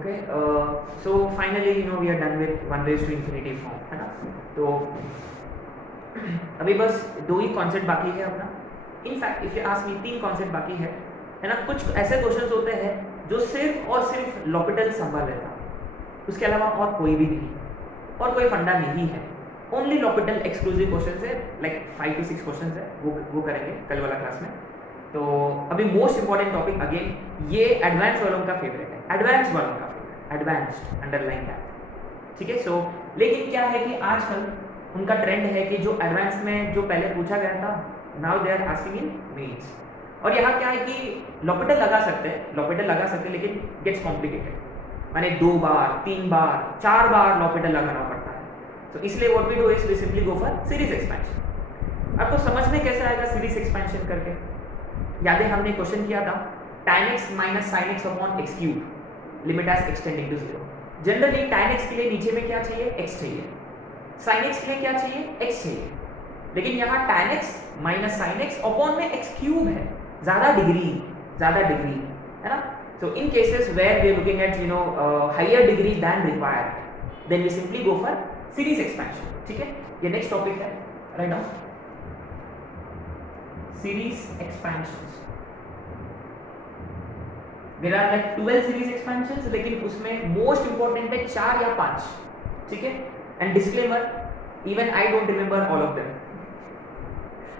Okay so finally you know we are done with 1 raise to infinity form, है ना। तो अभी बस 2 ही कॉन्सेप्ट बाकी है अपना। In fact if you ask me 3 concept बाकी है ना। कुछ ऐसे क्वेश्चंस होते हैं जो सिर्फ और सिर्फ लॉपिटल संभाल लेता, उसके अलावा और कोई भी नहीं, और कोई फंडा नहीं है। ओनली लॉपिटल एक्सक्लूसिव क्वेश्चंस है, लाइक 5 to 6 क्वेश्चंस है, वो करेंगे कल वाला क्लास में। तो अभी मोस्ट इंपॉर्टेंट टॉपिक अगेन, ये एडवांस वालों का फेवरेट है, एडवांस वालों का फेवरेट, एडवांस्ड अंडरलाइन दैट, ठीक है। सो लेकिन क्या है कि आजकल उनका ट्रेंड है कि जो एडवांस में जो पहले पूछा गया था, now they are asking in mains. और यहाँ क्या है कि लॉपिटल लगा सकते हैं, लेकिन गेट्स कॉम्प्लिकेटेड, माने 2 बार 3 बार 4 बार लॉपिटल लगाना पड़ता है। तो इसलिए what we do is we simply go for series expansion. आपको समझ में कैसे आएगा सीरीज एक्सपेंशन करके? याद है हमने क्वेश्चन किया था tan x minus sin x upon x cube limit as extending to 0। Generally tan x के लिए नीचे में क्या चाहिए? x चाहिए। sin x के लिए क्या चाहिए? x चाहिए। लेकिन यहाँ tan x minus sin x upon में x cube है, ज्यादा डिग्री है ना। So in cases where we are looking at higher degree than required, then we simply go for series expansion, ठीक है। ये next topic है, right now series expansions. There are like 12 series expansions, लेकिन उसमें most important है 4 या 5, ठीक है। And disclaimer, even I don't remember all of them,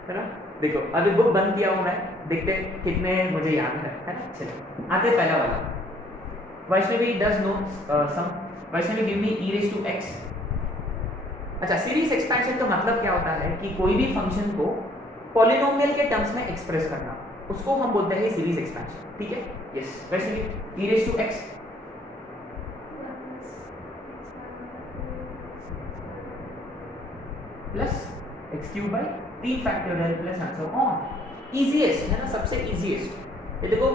है ना। देखो अभी बुक बंद किया हूं मैं, देखते कितने मुझे याद है ना। चलिए आते पहला वाला, Vaishnavi does know some, Vaishnavi give me e raised to x। अच्छा, सीरीज एक्सपेंशन का मतलब क्या होता है कि कोई भी फंक्शन को पॉलिनोमियल के टर्म्स में एक्सप्रेस करना, उसको हम बोलते हैं सीरीज एक्सपेंशन, ठीक है। Yes, Vaishnavi e raised to x plus x cube by 3 factorial plus and so on. Easiest है ना, सबसे इजीएस्ट। ये देखो,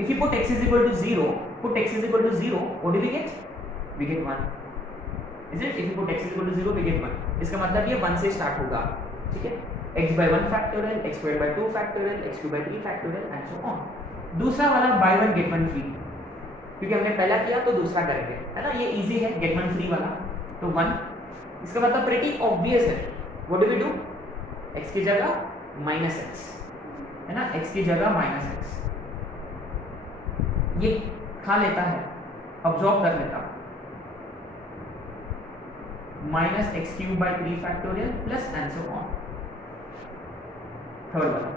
if you put x is equal to 0, put x is equal to 0, what do we get? We get 1, is it? If you put x is equal to 0 we get 1। इसका मतलब ये 1 से start होगा, ठीक है। x by 1 factorial, x squared by 2 factorial, x cubed by 3 factorial and so on. दूसरा वाला bye 1 gate 1 free, क्योंकि हमने पहला किया तो दूसरा करेंगे, है ना। ये इजी है, गेट 1 फ्री वाला, तो 1। इसका मतलब प्रीटी ऑब्वियस है। What do we do? x की जगह माइनस x, है ना, x की जगह माइनस x। ये खा लेता है, अब्सॉर्ब कर लेता, minus x cube by 3 factorial plus and so on. Third वाला,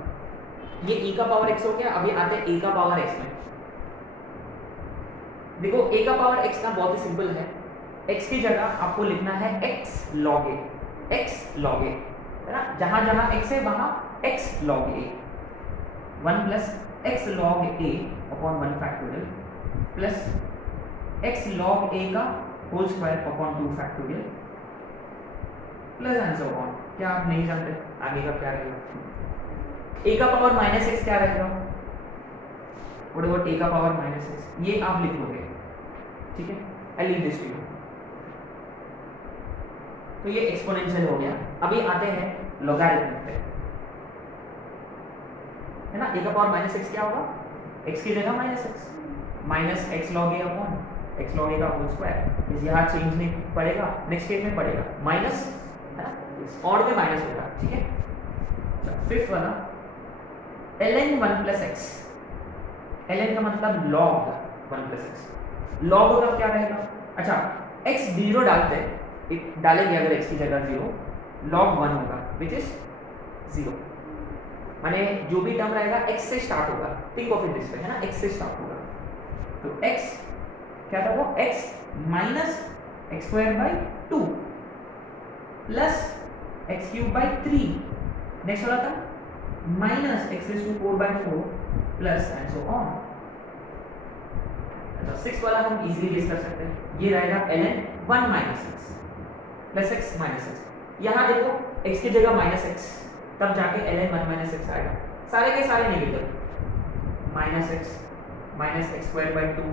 ये e का पावर x हो गया। अभी आते हैं a का पावर x में। देखो a का पावर x ना बहुत ही सिंपल है। x की जगह आपको लिखना है x log a, है ना। जहां जहां x है वहां x log a, 1 plus x log a upon 1 factorial plus x log a का whole square upon 2 factorial plus and so on. क्या आप नहीं जानते आगे का क्या रहेगा? a का पावर माइनस एक्स क्या रहेगा? व्हाट अबाउट a का पावर माइनस एक्स? ये आप लिख लोगे, ठीक है। I leave this to you. तो ये एक्सपोनेंशियल हो गया। अभी आते हैं लॉगरिथम पे, है ना। a का पावर माइनस एक्स क्या होगा? x की जगह minus x, minus x log a upon x log a का होल स्क्वायर। इस यहाँ चेंज नहीं पड़ेगा, नेक्स्ट स्टेप में पड़ेगा माइनस, है ना। और में माइनस होगा, ठीक है। फिफ्थ वाला ln 1 प्लस एक्स, ln का मतलब log 1 प्लस एक्स। log का क्या रहेगा? अच्छा, x 0 डालेंगे अगर x की जगह 0, log 1 होगा विच इज 0। माने जो भी टर्म रहेगा x से स्टार्ट होगा, think of it this way, है ना, x से स्टार्ट होगा। तो x क्या था वो? x minus x square by 2 plus x cube by 3। Next वाला था minus x raise to 4 by 4 plus and so on. अच्छा, 6 वाला हम इजीली गेस कर सकते हैं। ये रहेगा ln 1 minus x plus x minus x. यहाँ देखो x की जगह माइनस एक्स, तब जाके ln 1 माइनस एक्स आएगा। सारे के सारे negative, minus x square by 2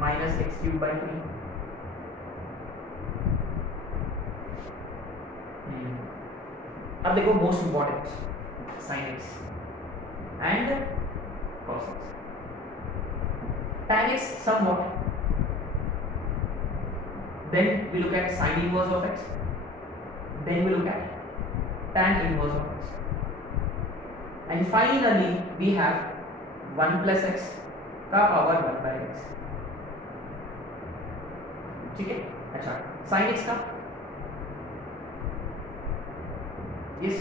minus x cube by 3। अब देखो most important, sin x and cos x। tan x somewhat, then we look at sin inverse of x, then we look at tan inverse of x, and finally we have 1 plus x का power 1 by x. ठीक है. अच्छा, sin x का इस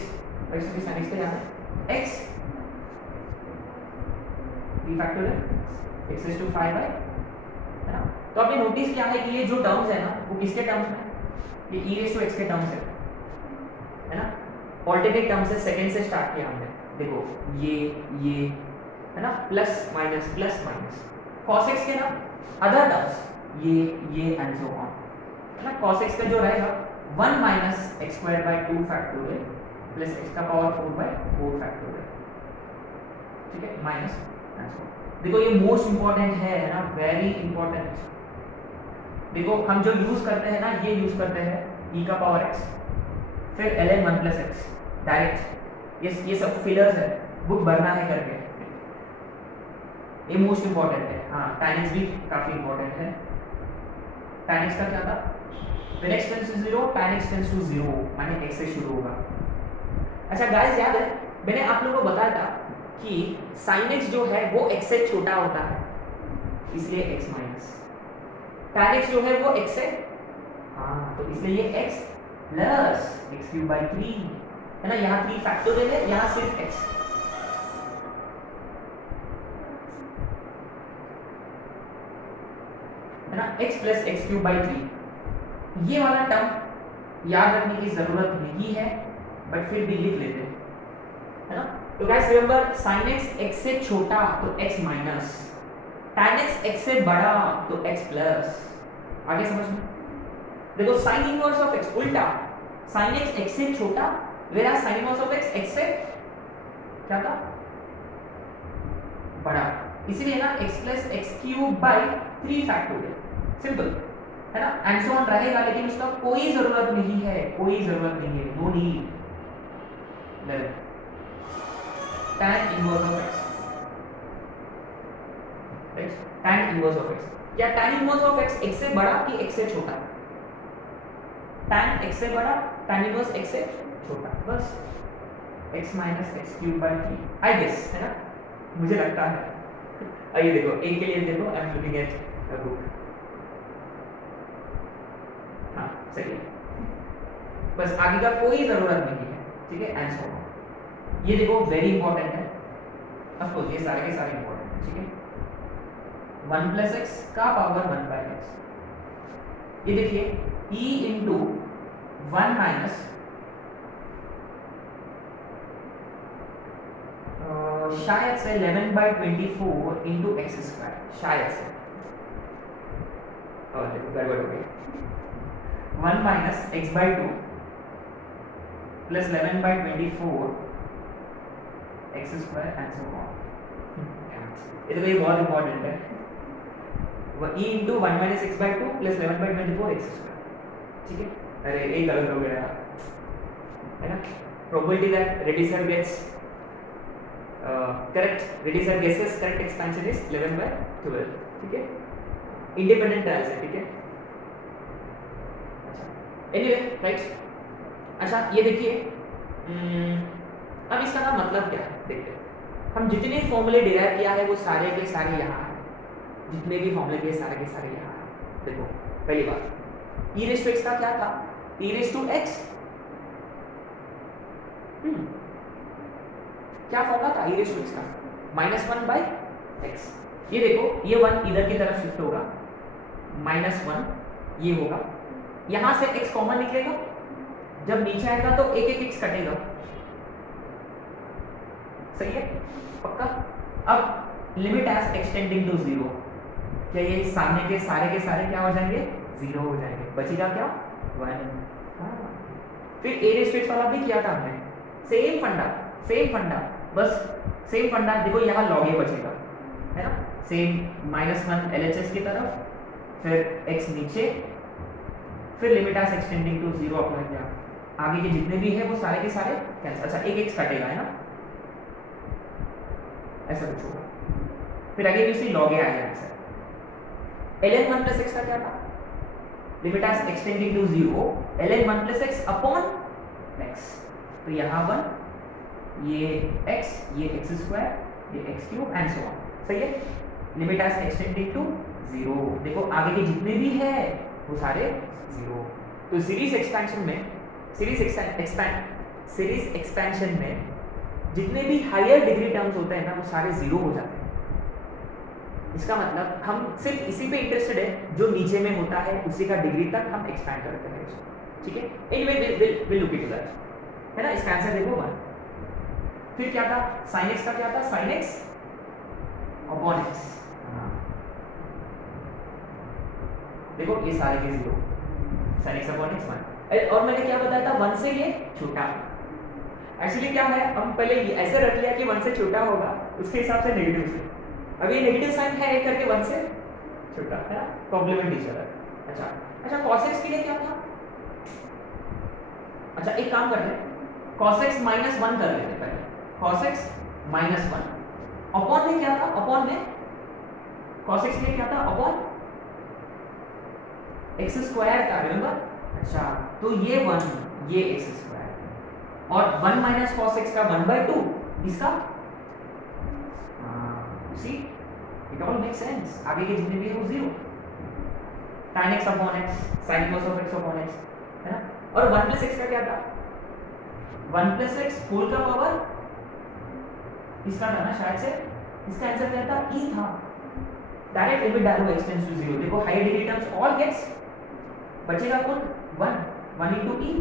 वैसे sin x का क्या है x 3 factorial x raised to 5 by, है ना. तो आपने नोटिस किया है कि ये जो टर्म्स है ना वो किसके टर्म्स में, ये e raised to x के टर्म्स है ना. ऑल्टरनेट टर्म्स से सेकंड से स्टार्ट किया हमने. देखो ये है ना, प्लस माइनस cos x के ना अदर टर्म्स ये एंड सो ऑन, है ना. cos x का जो रहेगा 1 minus x square by 2 factorial plus x का पावर 4 बाय 4 फैक्टोरियल. ठीक है, माइनस एंड सो ऑन. देखो ये मोस्ट इंपॉर्टेंट है ना, वेरी इंपॉर्टेंट. देखो हम जो यूज करते हैं ना, ये यूज करते हैं e का पावर x फिर ln 1 प्लस x डायरेक्ट. ये सब फिलर्स है, बुक भरना है करके, ये मोस्ट इंपॉर्टेंट है. हाँ, tan x भी काफी इंपॉर्टेंट है. tan x का क्या था, when x tends to 0 tan x tends to 0 माने x से शुरू होगा. अच्छा गाइस, याद है मैंने आप लोगों को बताया था कि sin x जो है वो x से छोटा होता है, इसलिए x माइनस. tan x जो है वो x से, हाँ तो इसलिए ये x plus x cube by 3 है ना. यहाँ 3 फैक्टोरियल है, यहाँ सिर्फ x है ना. x plus x cube by 3, ये वाला टर्म याद रखने की जरूरत नहीं है, बट फिर भी लिख लेते हैं, है ना. तो guys remember, sin x x से छोटा तो x minus, tan x x से बड़ा तो x प्लस. आगे समझ में. देखो sin इनवर्स ऑफ x उल्टा, sin x x से छोटा whereas sin inverse of x x से क्या था, बड़ा. इसीलिए ना x plus x cube by 3 factorial, simple है ना. एंड सो ऑन रहेगा, लेकिन उसका कोई जरूरत नहीं है, no need. tan inverse of x, right? tan inverse of x, क्या tan inverse of x x से बड़ा कि x से छोटा, tan x से बड़ा, tan inverse x से छोटा, बस. x minus x cube by 3 I guess, है ना, मुझे लगता है. आइए देखो, एक के लिए देखो, I am looking at the book. हाँ सही है, बस आगे का कोई जरूरत नहीं है. ठीक है, एंड सो ऑन. ये देखो वेरी इंपॉर्टेंट है, ऑफ कोर्स ये सारे के सारे इंपॉर्टेंट है. ठीक है, 1 प्लस एक्स का पावर 1 बाई एक्स. ये देखिए e इंटू 1 माइनस शायद से 11 बाई 24 इंटू एक्स स्क्वायर, शायद से, और देखो गड़बड़ हो गई. 1 minus x by 2 plus 11 by 24 x square and so on. ये तो ये बहुत इंपॉर्टेंट है. e into 1 minus x by 2 plus 11 by 24 x square. ठीक है, अरे एक गलत हो गया है ना. Probability that Reddy sir gets correct, Reddy sir guesses correct expansion is 11 by 12. ठीक है, इंडिपेंडेंट ट्रायल से. ठीक है, अच्छा एनीवे राइट. अच्छा ये देखिए, अब इसका ना मतलब क्या है देखते हैं. हम जितने फॉर्मूले डिराइव किया है वो सारे के सारे यहाँ है, जितने भी फॉर्मूले के सारे यहाँ है. देखो पहली बात, e रेज़ टू x का क्या था, e रेज़ टू x, क्या फॉर्मूला था e रेज़ टू x का, -1 बाई x. ये देखो ये 1 इधर की तरफ शिफ्ट होगा, -1 ये होगा, यहां से x कॉमन निकलेगा, जब नीचे आएगा तो एक x कटेगा. सही है, पक्का. अब लिमिट एज एक्सटेंडिंग टू 0, क्या ये सामने के सारे क्या हो जाएंगे, 0 हो जाएंगे, बचेगा क्या 1. फिर a रेज़ टू x वाला भी किया था हमने, सेम फंडा, बस सेम फंडा. देखो यहाँ log a बचेगा, है ना, सेम -1 LHS की तरफ, फिर x नीचे, फिर limit as extending to 0 apply किया, आगे के जितने भी है वो सारे के सारे कैंसिल. अच्छा एक x कटेगा, है ना, ऐसा कुछ होगा. फिर again you see log a आएगा आंसर. ln 1 प्लस एक्स का क्या था, limit as extending to 0 ln 1 plus x upon x, तो यहाँ 1 ये x ये x स्क्वायर ये x cube and so on, सही है। लिमिट एज एक्सटेंडिंग टू 0, देखो आगे के जितने भी है वो सारे 0। तो सीरीज एक्सपेंशन में सीरीज एक्सपेंशन में जितने भी हायर डिग्री टर्म्स होते हैं ना वो सारे 0 हो जाते हैं। इसका मतलब हम सिर्फ इसी पे इंटरेस्टेड है जो नीचे में होता है, उसी का डिग्री तक हम एक्सपैंड करते हैं उसको, ठीक है। Anyway will look into that, है ना। इसका आंसर देखो 1। फिर क्या था, sin x का क्या था, sin x अपॉन x, देखो ये सारे के 0, sin x अपॉन x 1। और मैंने क्या बताया था, 1 से ये छोटा। एक्चुअली क्या है, हम पहले ऐसे रख लिया कि 1 से छोटा होगा, उसके हिसाब से नेगेटिव से, अब ये नेगेटिव साइन है एक करके 1 से छोटा, है ना, कॉम्प्लीमेंट ईच अदर। अच्छा cos x के लिए क्या था, अच्छा एक काम करते हैं, cos x माइनस 1 कर लेते हैं पहले, cos x माइनस 1 अपॉन में क्या था, अपॉन में cos x के लिए क्या था, अपॉन x स्क्वायर था, रिमेंबर। अच्छा तो ये 1 ये x स्क्वायर और 1 माइनस cos x का 1/2 इसका, see it all make sense, आगे के जितने भी है वो 0, tan x upon x sin cos of x upon x, है ना। और 1 प्लस x का क्या था, 1 प्लस x होल का पावर इसका था ना शायद से, इसका आंसर क्या था, e था। डायरेक्ट लिमिट डालो x टेंड्स टू 0, देखो higher degree terms all gets, बचेगा कौन 1 into e,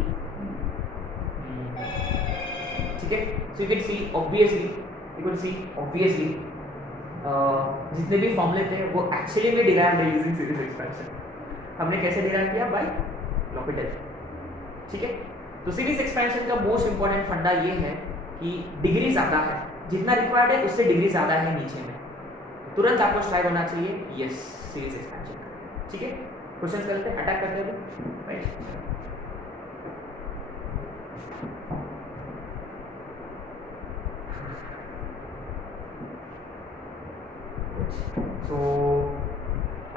ठीक है। So you can see obviously जितने भी फॉर्मूले थे वो एक्चुअली में डिराइव्ड है यूजिंग सीरीज एक्सपेंशन। हमने कैसे डिराइव किया, बाय लॉपिटल, ठीक है। तो सीरीज एक्सपेंशन का मोस्ट इंपॉर्टेंट फंडा ये है कि डिग्री ज़्यादा है, जितना रिक्वायर्ड है उससे डिग्री ज़्यादा है नीचे में, तुरंत आपको ट्राई होना चाहिए यस सीरीज एक्सपेंशन, ठीक है। क्वेश्चन करते हैं, अटैक करते हैं, राइट। सो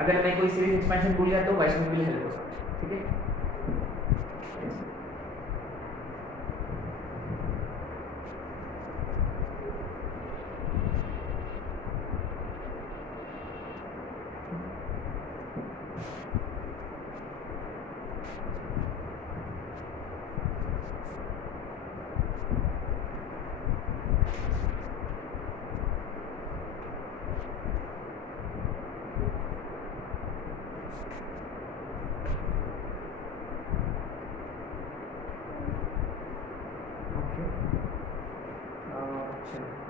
अगर मैं कोई सीरीज एक्सपेंशन भूल गया तो वैष्णव विल हेल्प हो सकता है, ठीक है।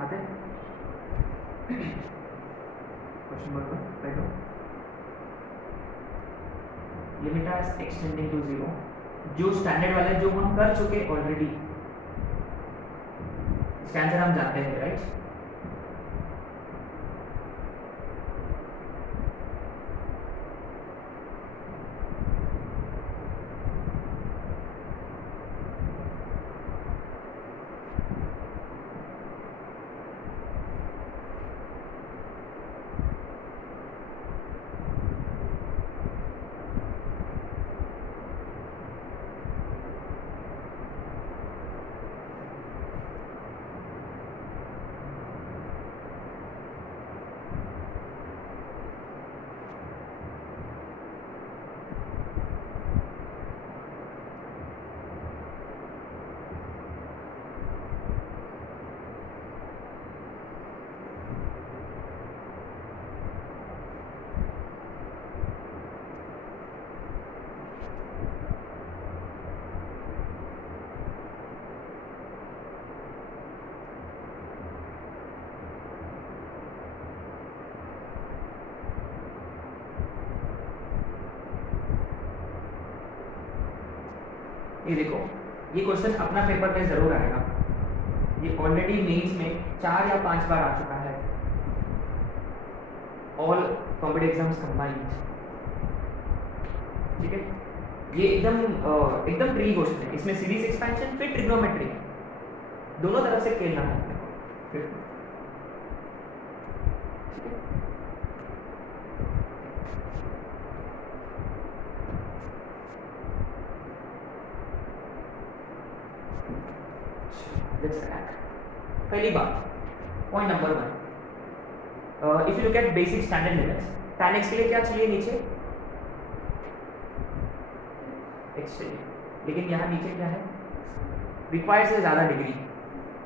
आते question number 1, limit as extending to 0, जो स्टैंडर्ड वाला जो हम कर चुके ऑलरेडी, इसका आंसर हम जानते हैं, राइट। ये देखो, ये क्वेश्चन अपना पेपर में जरूर आएगा, ये ऑलरेडी मेंस में 4 या 5 बार आ चुका है, ऑल कॉम्पिटिटिव एग्जाम्स कंबाइंड, ठीक है। ये एकदम ट्री क्वेश्चन है, इसमें सीरीज एक्सपेंशन फिर ट्रिग्नोमेट्री दोनों तरफ से खेलना है अपने को, ठीक है। पहली बात, point number 1, if you look at basic standard limits, tan x के लिए क्या चाहिए नीचे, x चाहिए, लेकिन यहाँ नीचे क्या है, रिक्वायर्ड से ज़्यादा degree,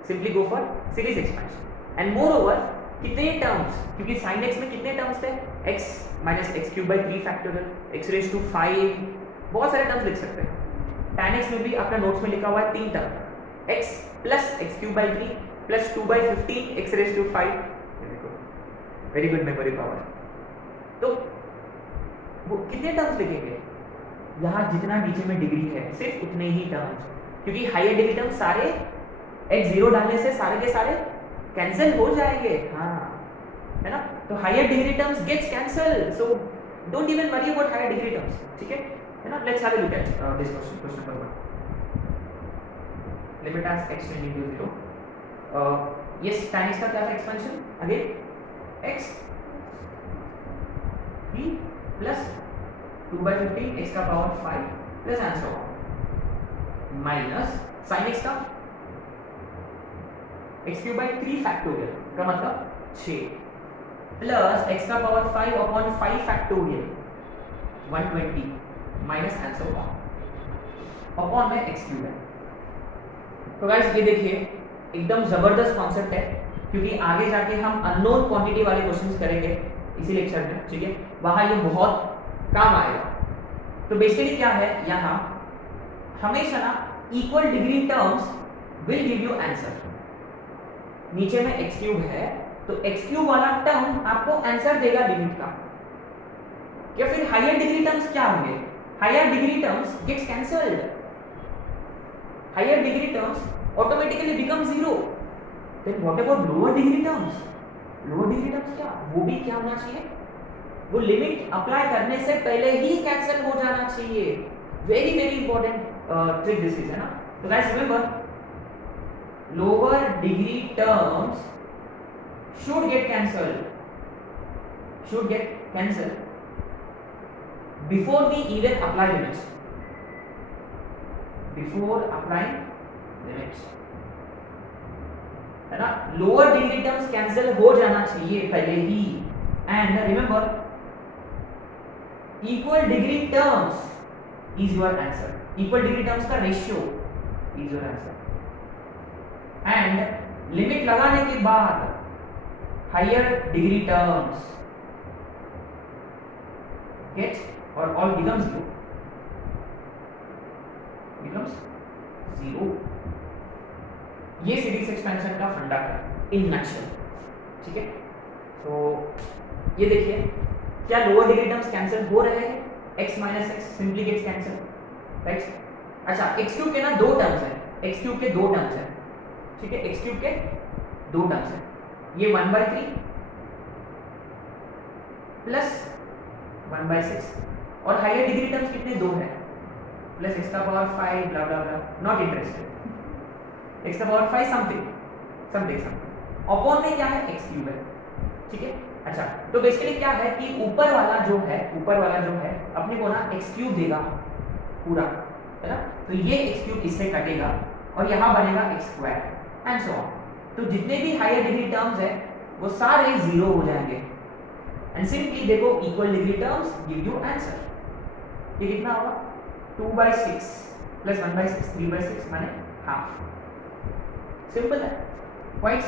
simply go for series expansion. And moreover कितने टर्म्स, क्योंकि sin x में कितने टर्म्स थे, x minus x cube by 3 factorial, x raise to 5, बहुत सारे टर्म्स लिख सकते हैं। tan x में भी अपना नोट्स में लिखा हुआ है 3 term, x plus x cube by 3 plus 2 by 15 x raise to 5, very good memory power. तो वो कितने टर्म्स लिखेंगे, यहाँ जितना नीचे में डिग्री है सिर्फ उतने ही टर्म्स, क्योंकि हायर डिग्री टर्म्स सारे x 0 डालने से सारे के सारे कैंसिल हो जाएंगे, हाँ है ना। तो higher degree terms gets cancel, so don't even worry about higher degree terms, ठीक है ना। Let's have a look at this question, question number 1, limit as x tending to 0, yes tan x का क्या था expansion, again x b plus 2 by 15 x का power 5 plus and so on minus sin x का x cube by 3 factorial का मतलब 6 plus x का power 5 upon 5 factorial 120 minus and so on upon में x cube है। तो guys ये देखिए एकदम जबरदस्त कॉन्सेप्ट है, क्योंकि आगे जाके हम अननोन क्वांटिटी वाले क्वेश्चंस करेंगे इसी लेक्चर में, ठीक है, वहां ये बहुत काम आएगा। तो बेसिकली क्या है, यहाँ हमेशा ना equal degree terms will give you answer. नीचे में एक्स क्यूब है तो एक्स क्यूब वाला टर्म आपको आंसर देगा लिमिट का। या फिर हायर डिग्री टर्म्स क्या होंगे, higher degree terms gets cancelled, higher degree terms automatically become 0। Then what about lower degree terms, lower degree terms क्या, वो भी क्या होना चाहिए, वो लिमिट अप्लाई करने से पहले ही कैंसिल हो जाना चाहिए। Very very important trick this is, है ना। तो guys remember, lower degree terms should get cancelled before we even apply limits, before applying limits, है ना। लोअर डिग्री टर्म्स कैंसिल हो जाना चाहिए पहले ही। And remember, equal degree terms is your answer, equal degree terms का ratio is your answer. And limit लगाने के बाद हायर डिग्री टर्म्स गेट और ऑल बिकम्स 0। ये सीरीज एक्सपेंशन का फंडा है इन नटशेल, ठीक है। तो ये देखिए, क्या लोअर डिग्री टर्म्स कैंसिल हो रहे हैं, x minus x simply gets cancel, right. अच्छा, x क्यूब के ना 2 टर्म्स हैं, x क्यूब के 2 टर्म्स हैं, ठीक है, x क्यूब के 2 टर्म्स हैं, ये 1/3 प्लस 1/6, और हायर डिग्री टर्म्स कितने 2 हैं, प्लस x का power 5 blah blah blah, not interested, x का पावर 5 समथिंग अपॉन में क्या है, x क्यूब है, ठीक है। अच्छा, तो बेसिकली क्या है कि ऊपर वाला जो है अपने को ना x क्यूब देगा पूरा, है ना। तो ये x क्यूब इससे कटेगा और यहाँ बनेगा x² एंड सो ऑन। तो जितने भी हायर डिग्री टर्म्स है वो सारे 0 हो जाएंगे। एंड सिंपली देखो, equal degree terms give you answer. ये कितना होगा, 2/6 प्लस 1/6 3/6 माने हाफ। सिंपल है, क्वाइट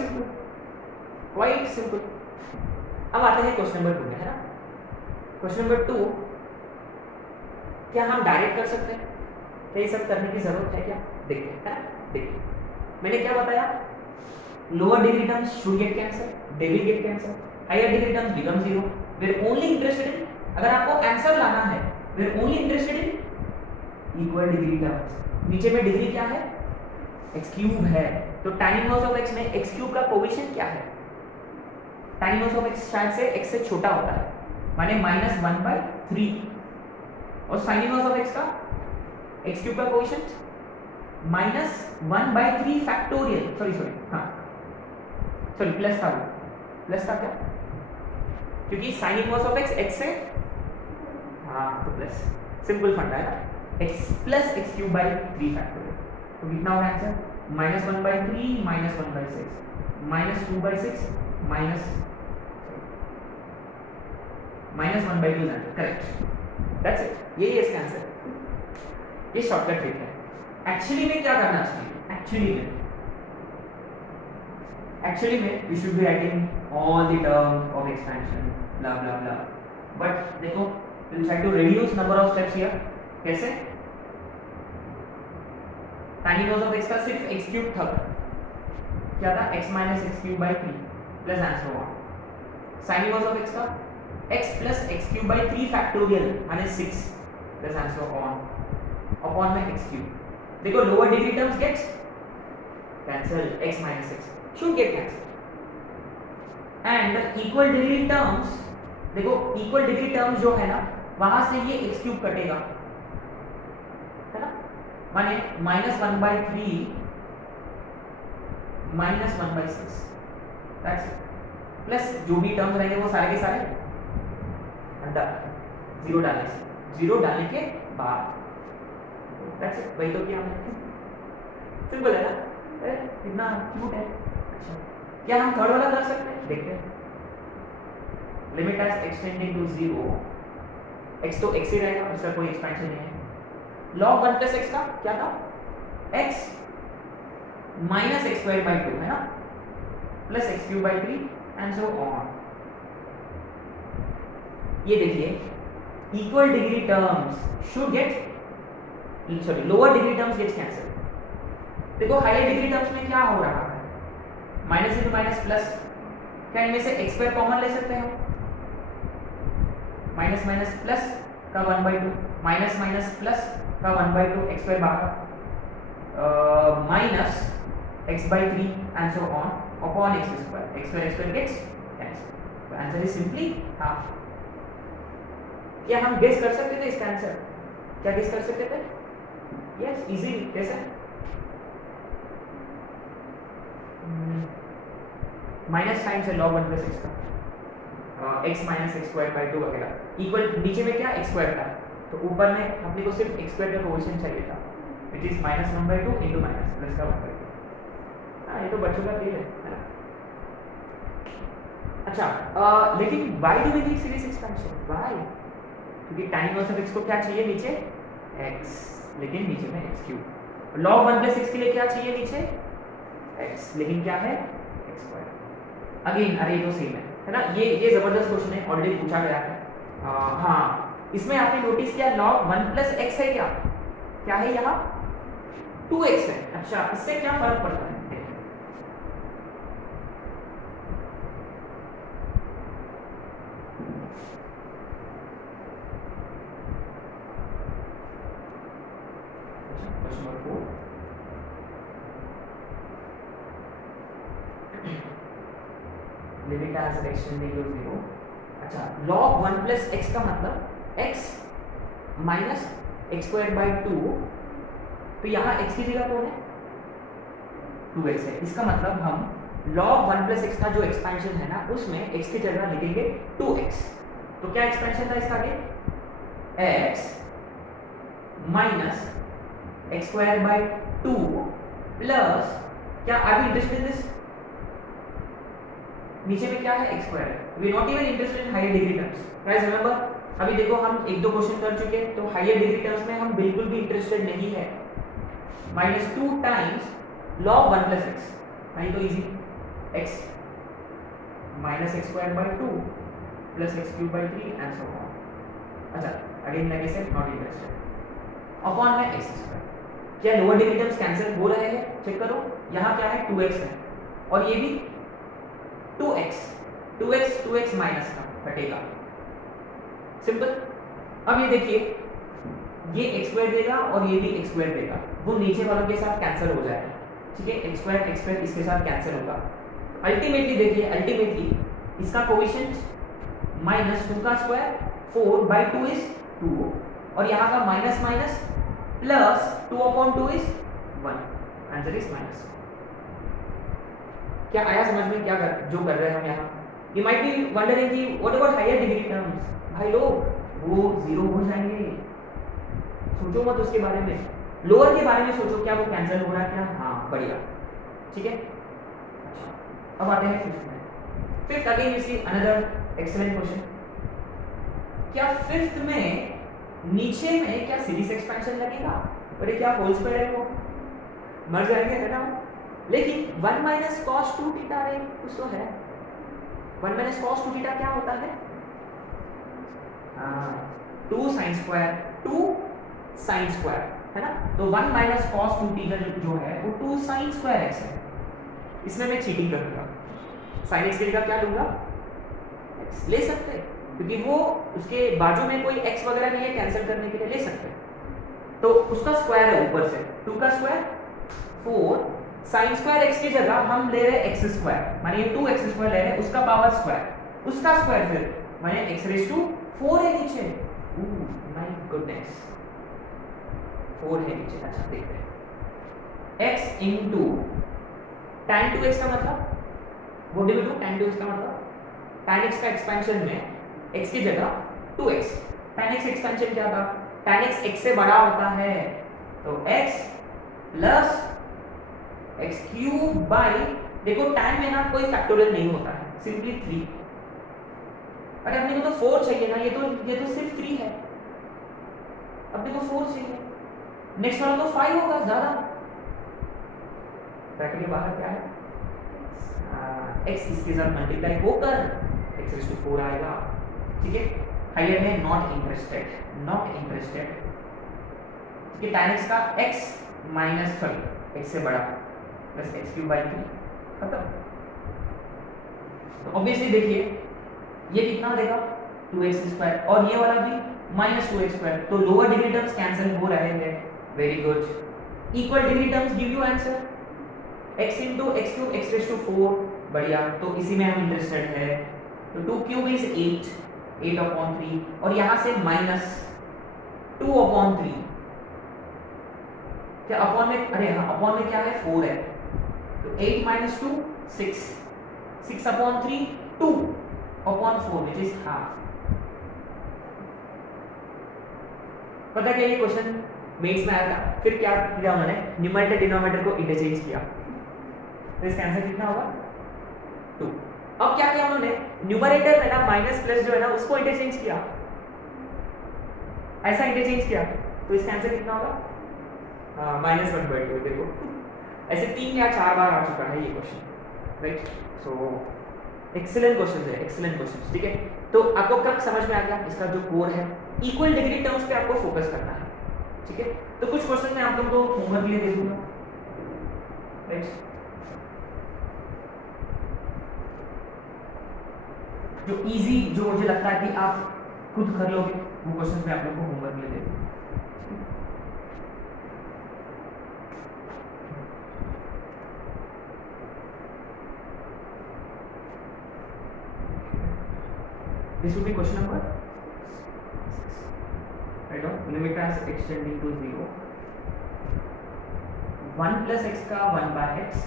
सिंपल। अब आते हैं क्वेश्चन नंबर 2 में, है ना। क्वेश्चन नंबर 2, क्या हम डायरेक्ट कर सकते हैं, तो ये सब करने की जरूरत है क्या, देखते हैं, है ना। देखिए मैंने क्या बताया, lower degree terms should get cancel, they will get cancel, higher degree terms become 0। We are only interested in, अगर आपको आंसर लाना है, we are only interested in equal degree terms. नीचे में डिग्री क्या है, x क्यूब है, तो tan इनवर्स ऑफ x में x क्यूब का कोएफिशिएंट क्या है, tan इनवर्स ऑफ x शायद से x से छोटा होता है, माने -1/3, और sin इनवर्स ऑफ x का x क्यूब का कोएफिशिएंट -1/3 फैक्टोरियल, सॉरी प्लस था क्या, क्योंकि sin इनवर्स ऑफ x से, हाँ तो प्लस, सिंपल फंडा है ना, x plus x³ by 3 factorial. तो कितना होगा answer, -1/3 -1/6 -2/6 minus 1/2 is answer, correct, that's it, यही है इसका आंसर। ये शॉर्टकट ट्रिक है। एक्चुअली में क्या करना चाहिए, एक्चुअली में we should be writing all the terms of expansion blah blah blah, but देखो we'll try to reduce number of steps here। कैसे? tan inverse of x का सिर्फ x क्यूब था, क्या था, x minus x cube by 3 plus and so on। sin inverse of x का x plus x cube by 3 factorial माने 6 plus and so on upon में x cube। देखो lower degree terms gets cancelled, x minus x should get cancelled and equal degree terms, देखो equal degree terms जो है ना वहां से ये x क्यूब कटेगा, है ना, माने -1/3 -1/6 दैट्स इट, प्लस जो भी टर्म्स रहेंगे वो सारे के सारे जीरो डालने से, जीरो डालने के बाद, दैट्स इट, वही तो किया हमने, सिंपल है ना, कितना क्यूट है। अच्छा, क्या हम थर्ड वाला कर सकते हैं, देखते हैं। Limit as extending to 0, x तो x ही रहेगा, उसका कोई एक्सपेंशन नहीं है। log 1 plus x का क्या था, x minus x square by 2 है ना, plus x cube by 3 and so on। ये देखिए equal degree terms should get, sorry, lower degree terms gets cancelled। देखो higher degree terms में क्या हो रहा है, माइनस इंटू माइनस प्लस, क्या इनमें से x स्क्वायर कॉमन ले सकते हैं, माइनस माइनस प्लस का 1/2 माइनस माइनस प्लस का 1/2 x स्क्वायर बाहर minus x/3 and so on upon x square gets cancel. तो आंसर इज सिंपली हाफ। क्या हम गेस कर सकते थे इसका आंसर, क्या गेस कर सकते थे, यस इजी, कैसे, माइनस साइन से log 1 plus x का x minus x square by 2 वगैरह इक्वल, नीचे में क्या x स्क्वायर था, तो ऊपर में अपने को सिर्फ x स्क्वायर का कोएफिशिएंट चाहिए था, which is -1/2 into minus plus का 1/2। हां, ये तो बच्चों का खेल है ना। अच्छा, लेकिन why do we need series expansion, why? क्योंकि tan inverse of x को क्या चाहिए नीचे, x, लेकिन नीचे में x cube. log 1 plus x के लिए क्या चाहिए नीचे, x, लेकिन क्या है, x स्क्वायर। अगेन अरे ये तो सेम है ना, ये जबरदस्त क्वेश्चन है, ऑलरेडी पूछा गया है। हाँ, इसमें आपने नोटिस किया log 1 plus x है, क्या है यहाँ 2x है। अच्छा, इससे क्या फर्क पड़ता है, question number 4, limit as extending to 0। अच्छा, log 1 plus x का मतलब x minus x square by 2, तो यहाँ x की जगह कौन है, 2x है। इसका मतलब हम log 1 plus x का जो एक्सपेंशन है ना उसमें x की जगह लिखेंगे 2x। तो क्या एक्सपेंशन था इसका आगे, x minus x square by 2 plus क्या, are we interested in this, नीचे में क्या है x square, we not even interested in higher degree terms. Guys remember, अभी देखो हम एक दो क्वेश्चन कर चुके हैं, तो हायर डिग्री टर्म्स में हम बिल्कुल भी इंटरेस्टेड नहीं है। -2 टाइम्स log 1 plus x, नहीं तो easy, x minus x square by 2 plus x cube by 3 and so on। अच्छा, again like I said not interested, upon में x स्क्वायर। क्या लोअर डिग्री टर्म्स कैंसिल हो रहे हैं, चेक करो, यहाँ क्या है 2x है और ये भी 2x माइनस का घटेगा, सिंपल। अब ये देखिए, ये x स्क्वायर देगा और ये भी x स्क्वायर देगा, वो नीचे वालों के साथ कैंसिल हो जाएगा, ठीक है, x स्क्वायर इसके साथ कैंसिल होगा। अल्टीमेटली देखिए, अल्टीमेटली इसका कोएफिशिएंट -2 का स्क्वायर 4/2 इज 2 और यहाँ का minus minus plus 2/2 is 1, answer is minus. क्या आया समझ में, क्या जो कर रहे हैं हम यहाँ। यू माइट बी वंडरिंग कि what about higher degree terms, भाई लोग वो जीरो हो जाएंगे, सोचो मत उसके बारे में, लोअर के बारे में सोचो, क्या वो कैंसिल हो रहा है क्या, हाँ बढ़िया, ठीक है। अच्छा, अब आते हैं फिफ्थ में। Fifth again you see another excellent question. क्या फिफ्थ में नीचे में क्या सीरीज एक्सपेंशन लगेगा? अरे क्या होल स्क्वायर है वो, मर जाएंगे है ना। लेकिन 1 माइनस कॉस 2 थीटा रे कुछ तो है। 1 माइनस कॉस 2 थीटा क्या होता है? 2 साइन स्क्वायर 2 साइन स्क्वायर है ना। तो 1 माइनस कॉस 2 थीटा जो है वो 2 साइन स्क्वायर एक्स है। इसमें मैं चीटिंग करूंगा, साइन एक्स की जगह क्या लूंगा? एक्स ले सकते हैं क्योंकि वो उसके बाजू में कोई एक्स वगैरह नहीं है, कैंसिल करने के लिए ले सकते हैं। तो उसका स्क्वायर है ऊपर से 2 का स्क्वायर 4 साइन स्क्वायर एक्स की जगह हम ले रहे हैं एक्स स्क्वायर, माने ये 2x स्क्वायर ले रहे हैं, उसका पावर स्क्वायर, उसका स्क्वायर फिर माने x रेज़ टू 4 है नीचे। माय गुडनेस 4 है नीचे। अच्छा देखते हैं x इनटू tan 2x का मतलब what do we do? tan 2x का मतलब tan x का एक्सपेंशन में x की जगह 2x, tan x एक्सपेंशन क्या था? tan x x से बड़ा होता है तो x plus x cube by, देखो tan में ना कोई फैक्टोरियल नहीं होता है, सिंपली 3। अरे अपने को तो 4 चाहिए ना, ये तो सिर्फ 3 है, अपने को 4 चाहिए। नेक्स्ट वाला तो 5 होगा ज्यादा। ब्रैकेट के बाहर क्या है? x इसके साथ मल्टीप्लाई होकर x रेज़ टू 4 आएगा। ठीक है, हायर में नॉट इंटरेस्टेड, नॉट इंटरेस्टेड। ठीक है, tan x का x माइनस 3 x से बड़ा प्लस x क्यूब बाई 3 खत्म। तो ऑब्वियसली देखिए ये कितना देगा 2x स्क्वायर और ये वाला भी माइनस 2x स्क्वायर, तो लोअर डिग्री टर्म्स कैंसिल हो रहे हैं। Very good. Equal degree terms give you answer x into x cube x raise to 4। बढ़िया, तो इसी में हम इंटरेस्टेड है। तो 2 क्यूब इज 8 अपॉन 3 और यहाँ से माइनस 2 अपॉन 3। क्या अपॉन में? अरे हाँ अपॉन में क्या है? 4 है, तो 8 minus 2 6 upon 3 2 upon 4 which is half. पता क्या ये क्वेश्चन मेंस में आया था, फिर क्या किया उन्होंने? न्यूमरेटर डिनोमिनेटर को इंटरचेंज किया, तो इसका आंसर कितना होगा? 2। अब क्या किया उन्होंने? न्यूमरेटर में ना माइनस प्लस जो है ना उसको इंटरचेंज किया, ऐसा इंटरचेंज किया, तो इसका आंसर कितना होगा? -1/2। देखो ऐसे 3 या 4 बार आ चुका है ये क्वेश्चन, राइट। सो एक्सीलेंट क्वेश्चन है, एक्सीलेंट क्वेश्चन। ठीक है, तो आपको क्रक्स समझ में आ गया, इसका जो कोर है इक्वल डिग्री टर्म्स पे आपको फोकस करना है। ठीक है, तो कुछ क्वेश्चन मैं आप लोगों को होमवर्क के लिए दे दूंगा, राइट। जो इजी, जो मुझे लगता है कि आप खुद कर लोगे, वो क्वेश्चन मैं आप लोगों को होमवर्क के लिए दे दूंगा। This would be question number 6. Right on. Limit as extending to 0. 1 plus x का 1 by x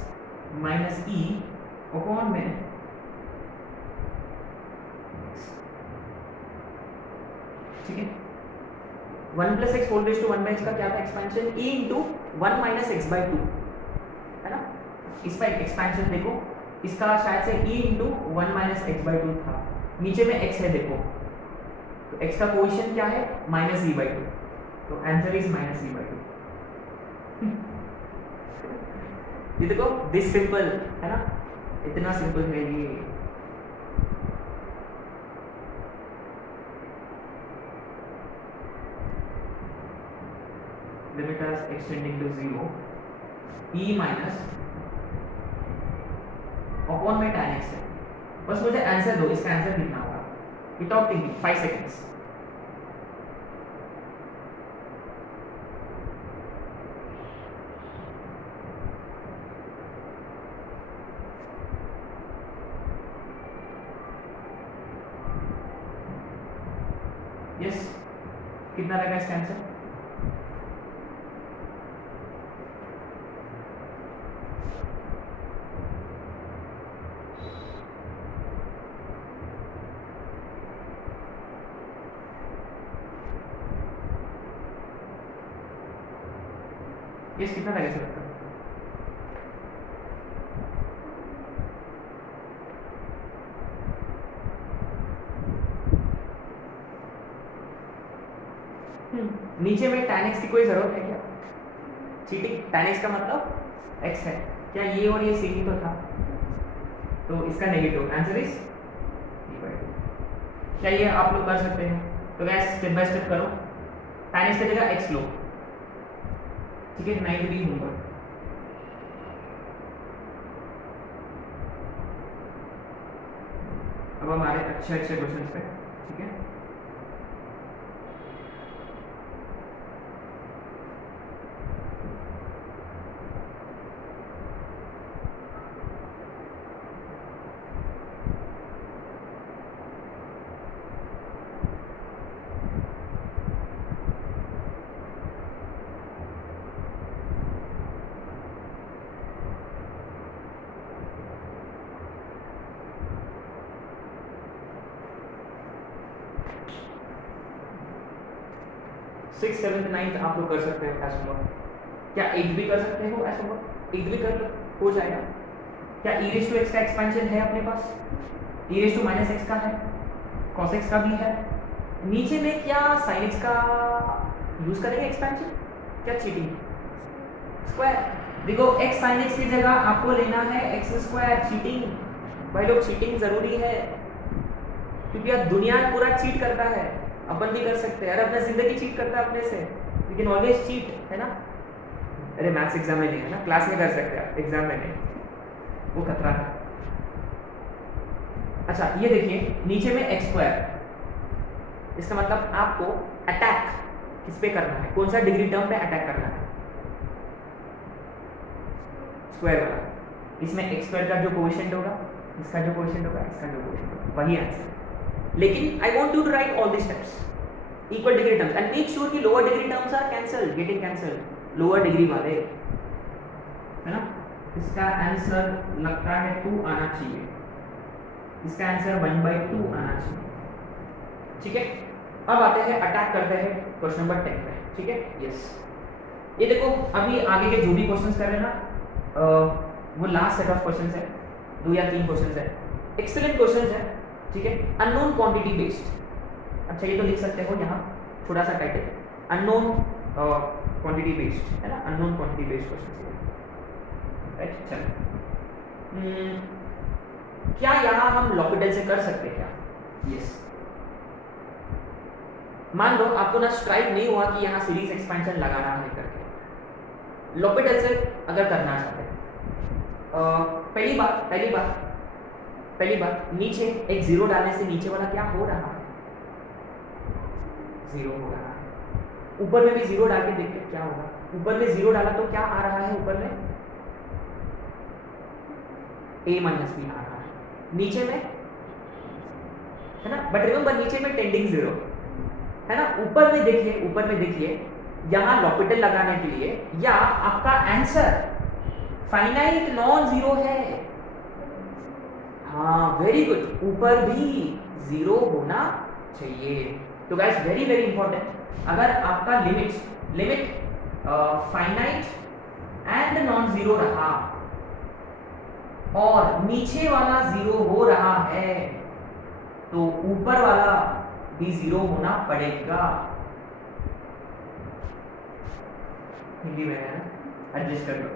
minus e upon में ठीक है, 1 plus x whole raised to 1 by x का क्या था expansion? e into 1 minus x by 2 है ना। इसका एक्सपेंशन देखो, इसका शायद से e into 1 minus x by 2 था, नीचे में x है देखो, तो x का कोएफिशिएंट क्या है? -e/2, तो आंसर इज -e/2। ये देखो दिस सिंपल है ना, इतना सिंपल है ये। Limit as extending to 0 e minus upon में tan x है। बस मुझे आंसर दो, इसका आंसर कितना होगा? Without thinking 5 seconds. यस, कितना रहेगा इसका आंसर? यस, कितना रहेगा सर? नीचे में tan x की कोई जरूरत है क्या? चीटिंग, tan x का मतलब x है, क्या ये और ये सेम ही तो था, तो इसका नेगेटिव आंसर इज क्या ये आप लोग कर सकते हैं? तो गैस स्टेप बाय स्टेप करो, tan x की जगह x लो, ठीक है, 9 भी होगा। अब हमारे अच्छे क्वेश्चंस पे, ठीक है। सिक्स सेवन्थ नाइन्थ आप लोग कर सकते हो ऐसा होगा, क्या एट भी कर सकते हो ऐसा होगा, एट भी कर हो जाएगा। क्या e रेज़ टू x का एक्सपेंशन है अपने पास, e raise to minus x का है, cos x का भी है, नीचे में क्या sin x का यूज करेंगे एक्सपेंशन, क्या चीटिंग स्क्वायर, देखो x sin x की जगह आपको लेना है x स्क्वायर, चीटिंग भाई लोग, चीटिंग जरूरी है क्योंकि यार दुनिया पूरा चीट करता है, अपन भी कर सकते हैं, अरे अपना जिंदगी चीट करता है अपने से, यू कैन ऑलवेज चीट, है ना। अरे मैथ्स एग्जाम में नहीं है ना, क्लास में कर सकते हैं, एग्जाम में नहीं, वो खतरा है। अच्छा ये देखिए नीचे में x स्क्वायर, इसका मतलब आपको अटैक किस पे करना है, कौन सा डिग्री टर्म पे अटैक करना है, स्क्वायर वाला, इसमें x स्क्वायर का जो कोएफिशिएंट होगा, इसका जो कोएफिशिएंट होगा, इसका जो कोएफिशिएंट होगा, वही आंसर। लेकिन I want you to write all the steps, equal degree terms and make sure कि lower degree terms are cancelled, getting cancelled, lower degree वाले, है ना। इसका आंसर लगता है 2 आना चाहिए, इसका आंसर 1/2 आना चाहिए, ठीक है। अब आते हैं अटैक करते हैं क्वेश्चन नंबर 10 पे, ठीक है। यस ये देखो अभी आगे के जो भी क्वेश्चंस कर रहे हैं ना, वो लास्ट सेट ऑफ क्वेश्चंस है, 2 या 3 क्वेश्चंस है, एक्सीलेंट क्वेश्चंस है, ठीक है। अननोन क्वांटिटी बेस्ड, अच्छा ये तो लिख सकते हो यहाँ थोड़ा सा टाइटल, अननोन क्वांटिटी बेस्ड, है ना, unknown quantity based question, right. चलो क्या यहाँ हम लॉपिटल से कर सकते हैं क्या? यस मान लो आपको ना स्ट्राइक नहीं हुआ कि यहाँ सीरीज एक्सपेंशन लगाना है करके, लॉपिटल से अगर करना चाहते हैं, पहली बात नीचे एक जीरो डालने से नीचे वाला क्या हो रहा है, जीरो हो रहा है। ऊपर में भी जीरो डाल के देखते क्या होगा, ऊपर में जीरो डाला तो क्या आ रहा है, ऊपर में a माइनस बी आ रहा है, नीचे में, है ना, बट रिमेंबर नीचे में टेंडिंग जीरो, है ना। ऊपर में देखिए यहां लॉपिटल लगाने के लिए या आपका आंसर फाइनाइट नॉन जीरो है, हाँ वेरी गुड, ऊपर भी जीरो होना चाहिए। तो गाइस वेरी वेरी इंपॉर्टेंट, अगर आपका limit finite and non zero रहा और नीचे वाला जीरो हो रहा है तो ऊपर वाला भी जीरो होना पड़ेगा, हिंदी में है ना, एडजस्ट कर लो,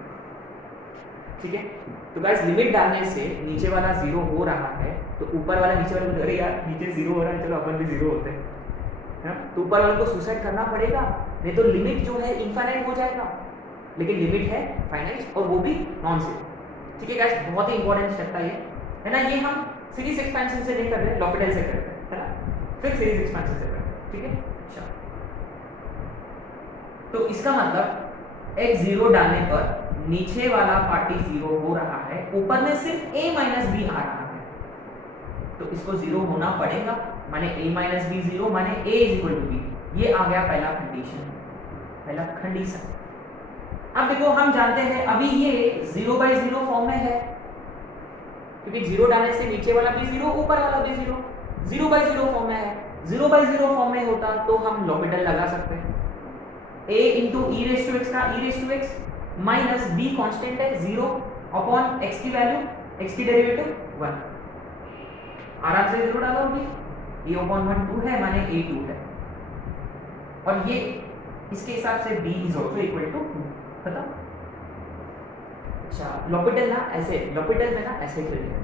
ठीक है। तो गाइस लिमिट डालने से नीचे वाला जीरो हो रहा है तो ऊपर वाला नीचे वाले को, अरे यार नीचे जीरो हो रहा है, चलो अपन भी जीरो होते हैं, है, तो ऊपर वाले को सुसाइड करना पड़ेगा, नहीं तो लिमिट जो है इनफाइनाइट हो जाएगा, लेकिन लिमिट है फाइनाइट और वो भी नॉन जीरो, ठीक है गाइस। बहुत ही इंपॉर्टेंट स्टेप था ये, है ना। ये हम सीरीज एक्सपेंशन से नहीं कर रहे, लॉपिटल से कर रहे हैं, है ना, फिर सीरीज एक्सपेंशन से कर रहे हैं, ठीक है। अच्छा तो इसका मतलब x जीरो डालने पर नीचे वाला पार्टी जीरो हो रहा है, ऊपर में सिर्फ a माइनस बी आ रहा है, तो इसको जीरो होना पड़ेगा, माने a माइनस बी जीरो, माने a is equal to b, ये आ गया पहला कंडीशन। अब देखो हम जानते हैं अभी ये 0/0 फॉर्म में है, क्योंकि जीरो डालने से नीचे वाला भी जीरो, ऊपर वाला भी जीरो, 0/0 फॉर्म में है। 0/0 फॉर्म में होता तो हम लॉपिटल लगा सकते हैं, a into e raise to x का e raise to x minus b constant है 0 अपॉन x की वैल्यू, x की डेरिवेटिव 1, आराम से 0 डालो, अभी a अपॉन 1 2 है, माने a 2 है, और ये इसके हिसाब से b is also equal to 2, खत्म। अच्छा, लॉपिटल ना ऐसे, लॉपिटल में ना ऐसे खेलते हैं,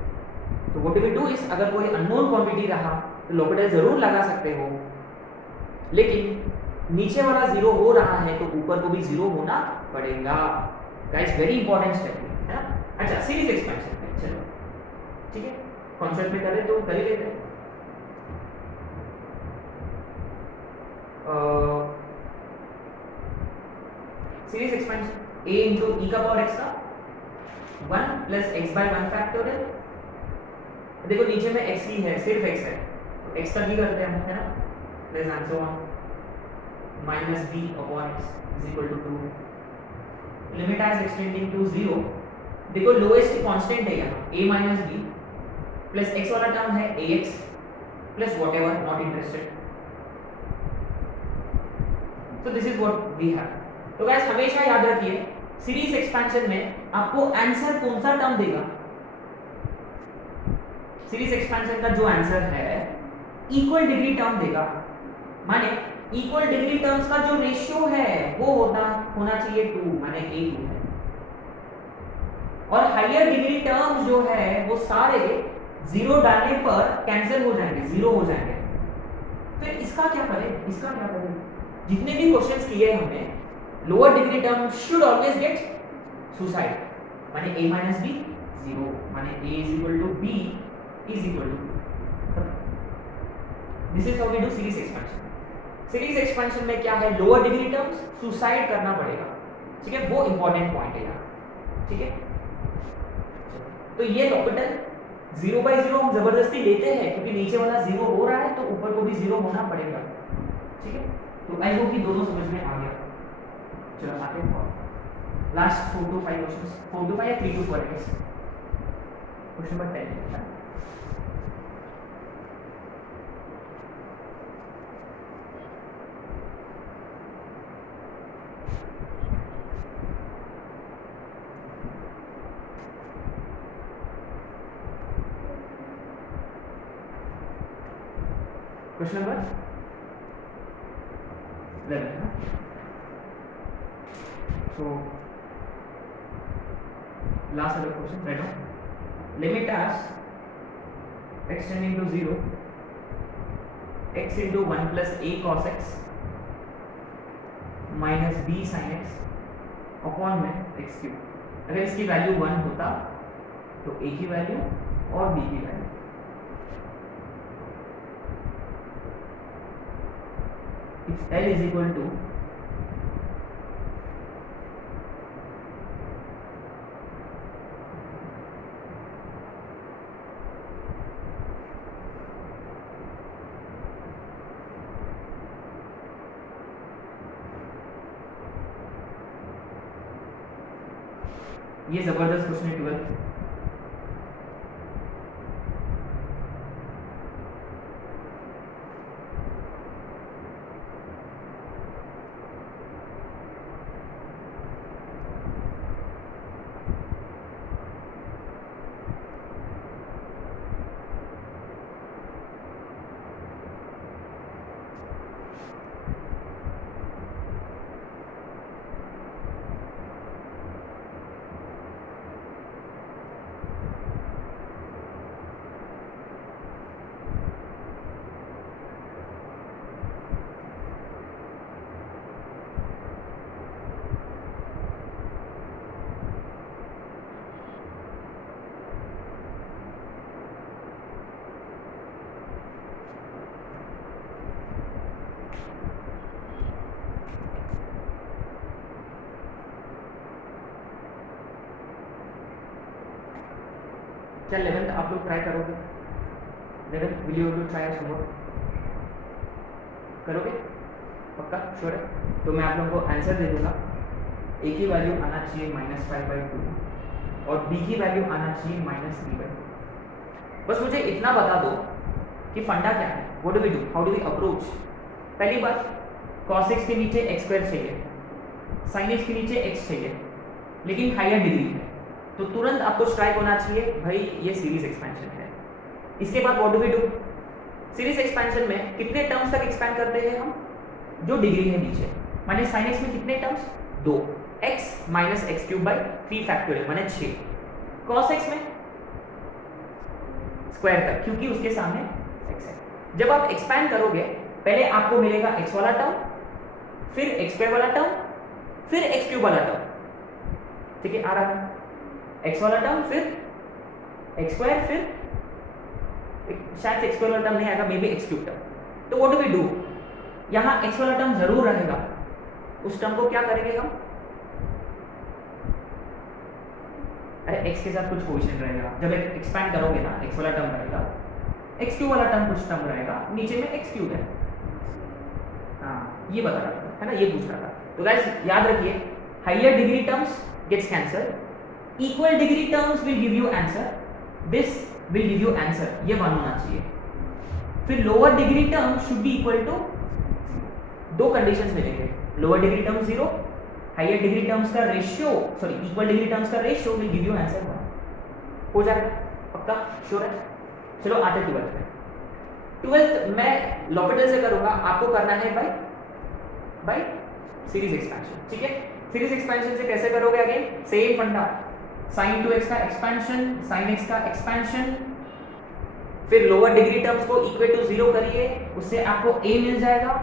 तो व्हाट वी डू इज, अगर कोई अननोन क्वांटिटी रहा तो लॉपिटल जरूर लगा सकते हो, लेकिन नीचे वाला जीरो हो रहा है तो ऊपर को भी जीरो होना पड़ेगा। गाइस वेरी इंपॉर्टेंट स्टेप है ना। अच्छा, सीरीज एक्सपेंशन में चलो ठीक है, कॉन्सेप्ट में करें तो कर ही लेते हैं। Series expansion a into e का पावर x का 1 प्लस एक्स बाई 1 फैक्टोरियल। देखो नीचे में x ही है, सिर्फ x है, तो x तक ही करते हैं हम, है ना, less than so on minus b upon x is equal to 2, limit as extending to 0। देखो लोएस्ट कांस्टेंट है यहाँ a minus b plus x वाला टर्म है ax plus whatever, not interested. So this is what we have। तो guys हमेशा याद रखिए series expansion में आपको आंसर कौन सा टर्म देगा, सीरीज एक्सपेंशन का जो आंसर है इक्वल डिग्री टर्म देगा, माने इक्वल डिग्री टर्म्स का जो रेशियो है वो होना चाहिए 2, माने a2 है, और हायर डिग्री टर्म्स जो है वो सारे जीरो डालने पर कैंसिल हो जाएंगे, जीरो हो जाएंगे। फिर इसका क्या करें, इसका क्या करें, जितने भी क्वेश्चंस किए हमने, lower degree term should always get suicide, माने a माइनस b 0, माने a is equal to b is equal to. This is how we do series expansion. Series expansion में क्या है, लोअर डिग्री टर्म्स सुसाइड करना पड़ेगा, ठीक है, वो इंपॉर्टेंट पॉइंट है यहाँ, ठीक है। तो ये लॉपिटल 0/0 हम जबरदस्ती लेते हैं क्योंकि नीचे वाला 0 हो रहा है तो ऊपर को भी 0 होना पड़ेगा, ठीक है। तो आई होप कि दोनों समझ में आ गया। चलो आते हैं लास्ट 4 to 5 क्वेश्चंस, 4 to 5 या 3 to 4 है। क्वेश्चन नंबर 10 क्वेश्चन नंबर 11 है ना। So last other question, right now limit as extending to 0 x into 1 plus a cos x minus b sin x upon में x क्यूब। अगर इसकी value 1 होता तो a की वैल्यू और b की value, if L is equal to ये जबरदस्त क्वेश्चन है 12। क्या 11th आप लोग ट्राई करोगे? 11th will you try as homework करोगे? पक्का श्योर है? तो मैं आप लोगों को आंसर दे दूंगा। a की वैल्यू आना चाहिए -5/2 और b की वैल्यू आना चाहिए -3/2। बस मुझे इतना बता दो कि फंडा क्या है, what do we do, how do we approach. पहली बात, cos x के नीचे x² चाहिए, sin x के नीचे x चाहिए, लेकिन हायर डिग्री है, तो तुरंत आपको स्ट्राइक होना चाहिए भाई ये सीरीज एक्सपेंशन है। इसके बाद what do we do, series expansion में कितने टर्म्स तक एक्सपेंड करते हैं हम, जो डिग्री है नीचे, माने साइन एक्स में कितने terms, 2, x minus x cube by 3 factorial माने 6, cos x में स्क्वायर का, क्योंकि उसके सामने x है। जब आप एक्सपैंड करोगे पहले आपको मिलेगा x वाला टर्म, फिर x स्क्वायर वाला टर्म, फिर x क्यूब वाला टर्म, ठीक है, आ रहा है x वाला टर्म, फिर x स्क्वायर, फिर शायद x स्क्वायर वाला टर्म नहीं आएगा, may be x cube term. तो व्हाट डू वी डू, यहाँ x वाला टर्म जरूर रहेगा, उस टर्म को क्या करेंगे हम, अरे x के साथ कुछ कोएफिशिएंट रहेगा, जब एक्सपैंड करोगे ना x वाला टर्म रहेगा, x क्यूब वाला टर्म कुछ टर्म रहेगा, नीचे में x क्यूब है, हाँ ये बता रहा था, है ना, ये पूछ रहा था। तो गाइस याद रखिए, higher degree terms gets cancel, equal degree terms will give you answer, this will give you answer, ये वन होना चाहिए। फिर lower degree term should be equal to, दो कंडीशंस मिलेंगे, lower degree term 0, higher degree terms का ratio, sorry equal degree terms का ratio will give you answer 1। हो जाएगा पक्का, श्योर है। चलो आते 12th पे। 12th मैं लॉपिटल से करूंगा, आपको करना है बाय सीरीज एक्सपेंशन, ठीक है। सीरीज एक्सपेंशन से कैसे करोगे, अगेन सेम फंडा, sin 2x का एक्सपेंशन, sin x का एक्सपेंशन, फिर लोअर डिग्री टर्म्स को इक्वल टू 0 करिए, उससे आपको a मिल जाएगा,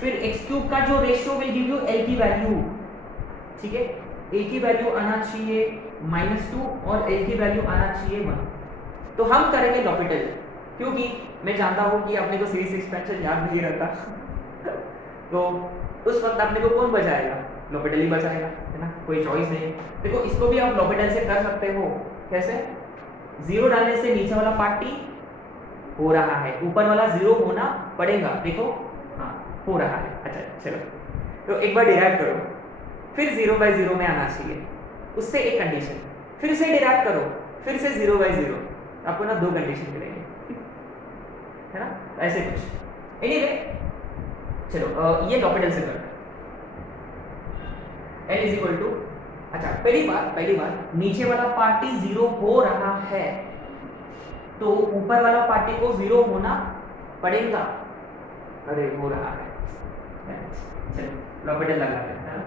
फिर x क्यूब का जो ratio will give you l की वैल्यू, ठीक है, a की वैल्यू आना चाहिए -2 और l की वैल्यू आना चाहिए 1। तो हम करेंगे लॉपिटल, क्योंकि मैं जानता हूं कि अपने को सीरीज एक्सपेंशन याद नहीं रहता तो उस वक्त अपने को कौन बचाएगा, लॉपिटल ही बचाएगा, है ना, कोई चॉइस नहीं। देखो इसको भी आप लॉपिटल से कर सकते हो, कैसे, 0 डालने से नीचे वाला पार्ट t हो रहा है, ऊपर वाला 0 होना पड़ेगा, देखो हाँ हो रहा है। अच्छा चलो, तो एक बार डिराइव करो, फिर 0/0 में आना चाहिए, उससे एक कंडीशन, फिर से डिराइव करो, फिर से 0/0, आपको ना 2 कंडीशन मिलेंगे, है ना, ऐसे कुछ। एनीवे चलो ये लॉपिटल से करते हैं। L इज इक्वल टू, अच्छा पहली बार नीचे वाला पार्टी 0 हो रहा है, तो ऊपर वाला पार्टी को 0 होना पड़ेगा, अरे हो रहा है, चलो लॉपिटल लगाते हैं,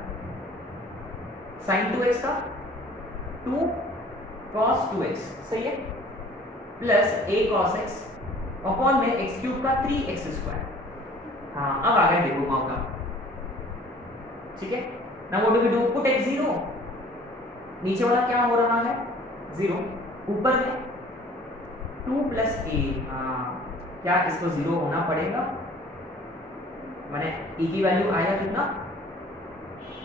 sin 2x का 2 cos 2x सही है, plus a cos x upon में x क्यूब का 3x²। हाँ अब आ गया, देखो मौका, ठीक है। Now what do we do? Put x 0, नीचे वाला क्या हो रहा है 0, ऊपर में 2 प्लस a, हाँ क्या इसको 0 होना पड़ेगा, माने a की वैल्यू आया कितना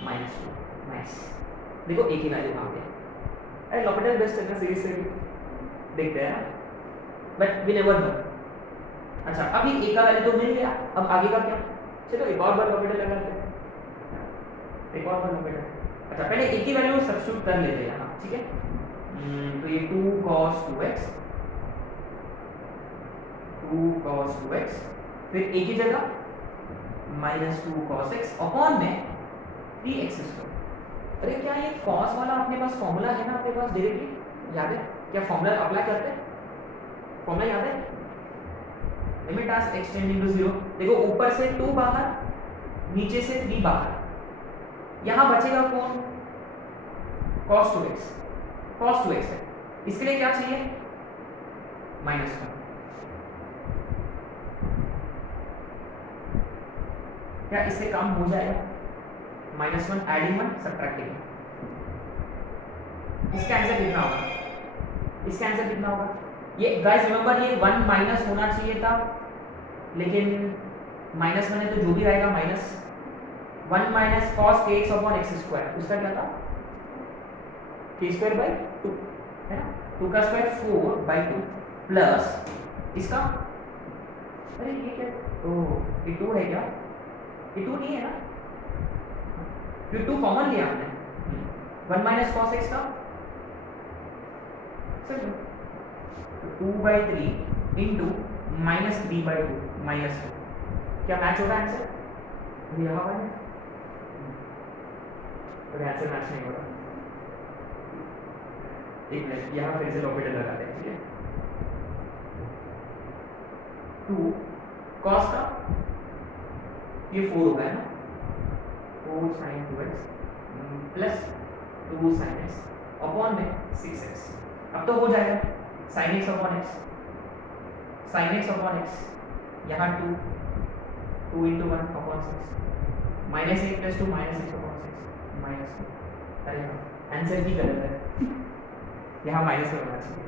-2, नाइस, देखो a की वैल्यू आ गई। अरे लॉपिटल बेस्ट है ना, सीरीज से भी देखते हैं ना, बट वी नेवर नो। अच्छा अभी a का वैल्यू तो मिल गया, अब आगे का क्या, चलो एक और बार लॉपिटल लगाते हैं, एक और बार लॉपिटल। अच्छा पहले a की वैल्यू सब्स्टिट्यूट कर लेते हैं यहाँ, ठीक है। तो ये 2 cos 2x, 2 cos 2x, फिर a की जगह -2 cos x अपॉन में 3x²। अरे क्या ये cos वाला अपने पास फॉर्मूला है ना, अपने पास डायरेक्टली याद है क्या, फॉर्मूला अप्लाई करते हैं, फॉर्मूला याद है, limit as x tending to 0, देखो ऊपर से 2 बाहर, नीचे से 3 बाहर, यहां बचेगा कौन, cos 2x है, इसके लिए क्या चाहिए -1, क्या इससे काम हो जाएगा, -1 एडिंग 1 सब्ट्रैक्टिंग 1, इसका आंसर कितना होगा, इसका आंसर कितना होगा, ये गाइस रिमेंबर ये 1 माइनस होना चाहिए था, लेकिन -1 है तो जो भी आएगा -1 minus cos kx upon x², उसका क्या था k²/2 है ना, 2 का स्क्वायर 4/2 प्लस इसका, अरे ये क्या, ओह ये 2 है क्या, ये 2 नहीं है ना, ये 2 कॉमन लिया हमने, 1 माइनस cos x का, चलो 2/3 इंटू -3/2 -2, क्या मैच होगा आंसर, यहाँ पर और आंसर मैच नहीं हो रहा, एक मिनट यहाँ फिर से लॉपिटल लगाते हैं, ठीक है। 2 cos का ये 4 होगा है ना, 4 sin 2x plus 2 sin x upon में 6x। अब तो हो जाएगा sin x upon x, sin x upon x, यहाँ 2 into 1 upon 6 minus 1 plus 2 minus 6 upon 6 minus 2। अरे आंसर ही गलत है, यहाँ माइनस में होना चाहिए।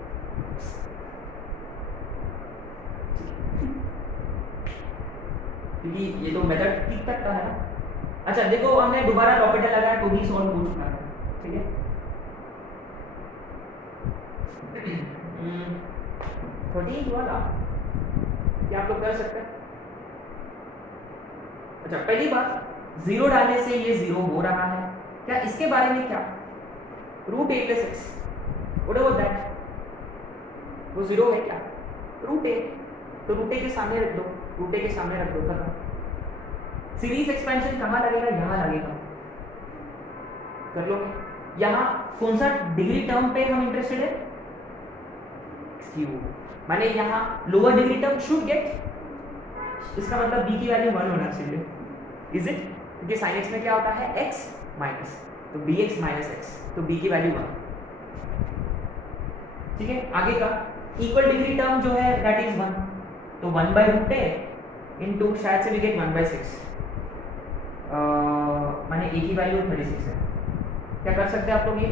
क्योंकि ये तो मेथड ठीक तक का है ना। अच्छा देखो हमने दोबारा लॉपिटल लगाया तो भी सॉल्व हो चुका है, ठीक है। 13 वाला क्या आप लोग कर सकते हैं? अच्छा पहली बात 0 डालने से ये 0 हो रहा है क्या, इसके बारे में क्या, root a plus x, what about that, वो 0 है क्या, रूट ए, तो रूट ए के सामने रख दो, रूट ए के सामने रख दो, खत्म। सीरीज एक्सपेंशन कहाँ लगेगा, यहाँ लगेगा, कर लो। यहाँ कौन सा डिग्री टर्म पे हम इंटरेस्टेड है, क्यूब, माने यहाँ lower degree term should get, इसका मतलब b की वैल्यू 1 होना चाहिए, इज इट, क्योंकि sin x में क्या होता है x माइनस, तो bx माइनस x, तो b की वैल्यू 1, ठीक है। आगे का इक्वल डिग्री टर्म जो है दैट इज 1, तो 1/√a इनटू शायद से वी गेट 1/6, माने a की वैल्यू 36 है। क्या कर सकते हैं आप लोग, ये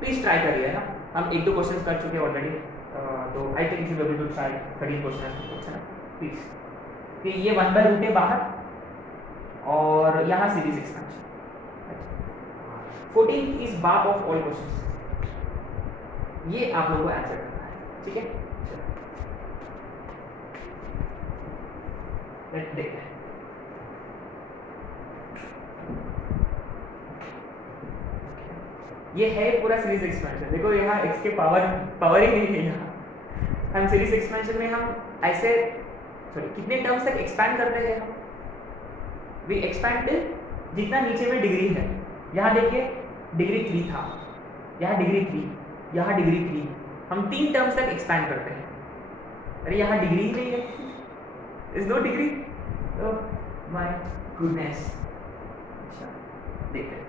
प्लीज ट्राई करिए ना, हम 1-2 क्वेश्चंस कर चुके हैं ऑलरेडी, तो I think you should be able to try 13 questions, अच्छा ना प्लीज। कि ये 1/√a बाहर और यहाँ सीरीज एक्सपेंशन, 14 इज बाप ऑफ ऑल क्वेश्चंस, ये आप लोगों को आंसर करना है, ठीक है। लेट्स देखते हैं। ये है पूरा सीरीज एक्सपेंशन, देखो यहाँ x के पावर ही नहीं है यहाँ। हम सीरीज एक्सपेंशन में हम ऐसे कितने टर्म्स तक एक्सपैंड करते हैं, हम वी एक्सपैंड जितना नीचे में डिग्री है। यहाँ देखिए डिग्री 3 था, यहाँ डिग्री 3, यहाँ डिग्री 3, हम 3 टर्म्स तक एक्सपैंड करते हैं। अरे यहाँ डिग्री ही नहीं है, is no degree, my goodness. अच्छा देखते हैं,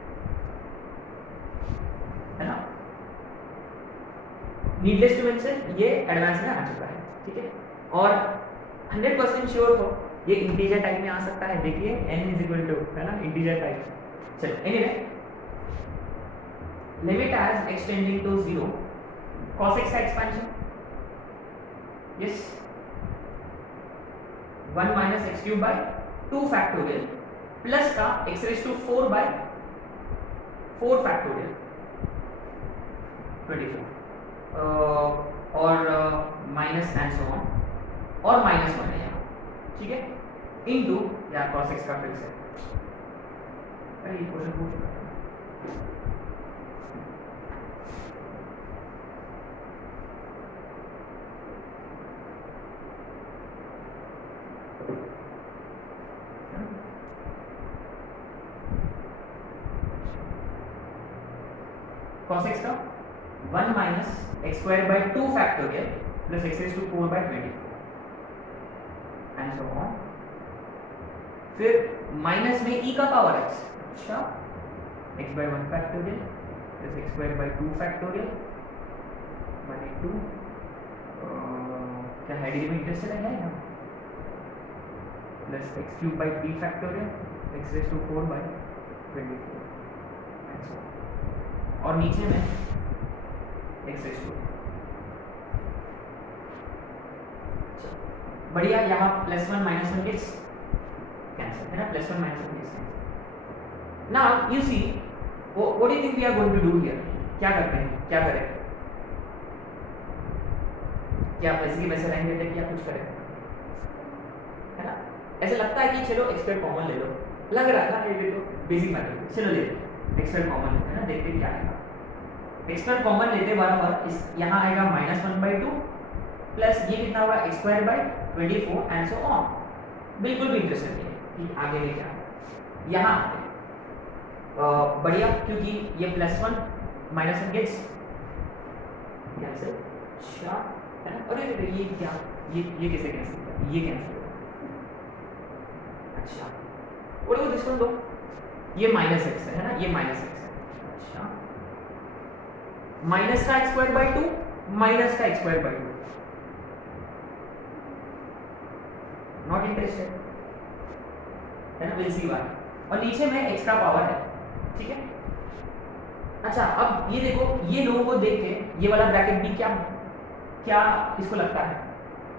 है ना, नीडलेस टू मेंशन ये एडवांस में आ चुका है, ठीक है। और 100% श्योर हो ये इंटीजर टाइप में आ सकता है, देखिए n इज इक्वल टू, है ना, इंटीजर टाइप। चलो anyway, limit as extending to 0 cos x का expansion, yes 1 minus x cube by 2 factorial plus का x raise to 4 by 4 factorial 24 और माइनस एंड सो ऑन, और माइनस 1 है यहाँ, ठीक है, इनटू या cos x का फिर से, अरे ये क्वेश्चन पूछ चुका है। cos x का 1 minus x square by 2 factorial plus x raise to 4 by 24 and so on, फिर माइनस में e का पावर x, अच्छा x by 1 factorial plus x square by 2 factorial 1/2, क्या है डिग्री में इंटरेस्टेड है ना, plus x cube by 3 factorial x raise to 4 by 24 and so on, और नीचे में एक्स रेज टू, बढ़िया, यहाँ +1 -1 गेट्स कैंसिल, है ना, +1 -1 gets cancel. Now you see what do you think we are going to do here, क्या करते हैं, क्या करें, क्या वैसे की वैसे लाइन लेते हैं, क्या कुछ करें, है ना, ऐसे लगता है कि चलो x स्क्वायर कॉमन ले लो, लग रहा था ये तो बेसिक मैथड, चलो ले लो x स्क्वायर कॉमन लेते हैं ना, देखते क्या आएगा। x स्क्वायर कॉमन लेते बराबर इस यहाँ आएगा -1/2 प्लस ये कितना होगा x square by 24 and so on. बिल्कुल भी इंटरेस्ट नहीं है कि आगे में क्या है, यहाँ बढ़िया, क्योंकि ये +1 -1 गेट्स कैंसिल, अच्छा है ना, अरे ये क्या, ये कैसे कैंसिल किया, ये कैंसिल, अच्छा what about this one though? ये माइनस एक्स है ना, ये माइनस एक्स है। अच्छा, माइनस का एक्स स्क्वायर बाई 2 माइनस का x square by 2, not interested है ना, विल सी वाई। और नीचे में एक्स का पावर है, ठीक है। अच्छा, अब ये देखो, ये लोगों को देख के ये वाला ब्रैकेट भी क्या क्या इसको लगता है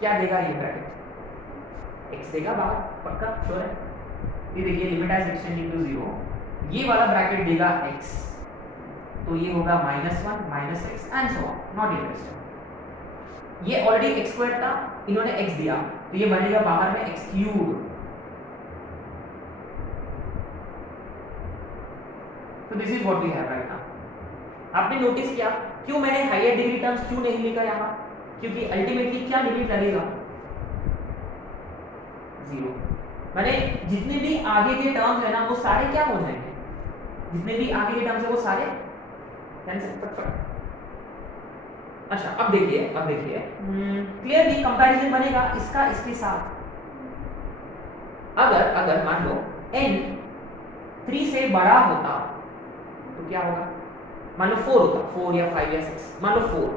क्या देगा? ये ब्रैकेट एक्स देगा बाहर, पक्का श्योर है। ये देखिए लिमिट एज एक्सटेंडिंग टू 0, ये वाला ब्रैकेट देगा x, तो ये होगा -1 minus x and so on, not interested. ये ऑलरेडी x स्क्वायर था, इन्होंने x दिया, तो ये बनेगा बाहर में x क्यूब। तो this is what we have right now. आपने नोटिस किया क्यों मैंने हायर डिग्री टर्म्स क्यों नहीं लिखा यहाँ? क्योंकि अल्टीमेटली क्या लिमिट लगेगा? 0। मैंने जितने भी आगे के टर्म्स है ना वो सारे क्या हो जाएंगे? जितने भी आगे के टर्म्स है वो सारे कैंसिल फटफट। अच्छा, अब देखिए क्लियरली कंपैरिजन बनेगा इसका इसके साथ। अगर मान लो n 3 से बड़ा होता तो क्या होगा? मान लो 4 होता, 4 या 5 या 6, मान लो 4,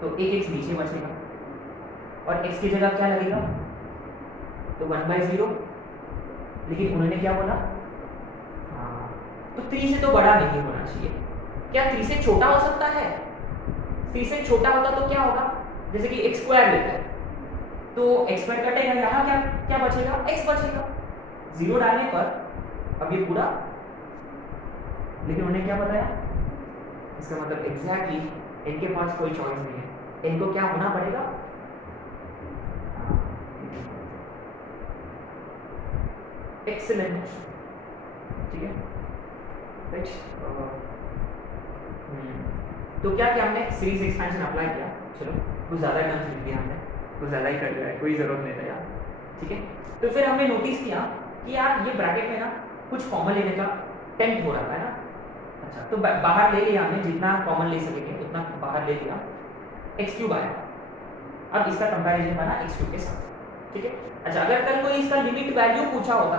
तो एक x नीचे बचेगा और x की जगह क्या लगेगा? तो 1/0। लेकिन उन्होंने क्या बोला? हाँ, तो 3 से तो बड़ा नहीं होना चाहिए। क्या 3 से छोटा हो सकता है? 3 से छोटा होता तो क्या होगा? जैसे कि x स्क्वायर लेते हैं, तो x स्क्वायर कटेगा, यहाँ क्या बचेगा? x बचेगा। 0 डालने पर अब ये पूरा, लेकिन उन्होंने क्या बताया? इसका मतलब एग्जैक्टली इनके पास कोई चॉइस नहीं है, इनको क्या होना पड़ेगा? एक्सीलेंट, ठीक है, राइट। तो क्या हमने सीरीज एक्सपेंशन अप्लाई किया, चलो कुछ ज़्यादा टर्म्स लिख दिया हमने, कुछ ज़्यादा ही कर दिया है, कोई ज़रूरत नहीं था यार, ठीक है। तो फिर हमने नोटिस किया कि यार ये ब्रैकेट में ना कुछ कॉमन लेने का टेम्प्ट हो रहा है ना। अच्छा, तो बाहर ले लिया हमने, जितना कॉमन ले सकेंगे उतना बाहर ले लिया, एक्स क्यूब आया। अब इसका कंपैरिजन बना एक्स क्यूब के साथ, ठीक है। अच्छा, अगर कल कोई इसका लिमिट वैल्यू पूछा होता,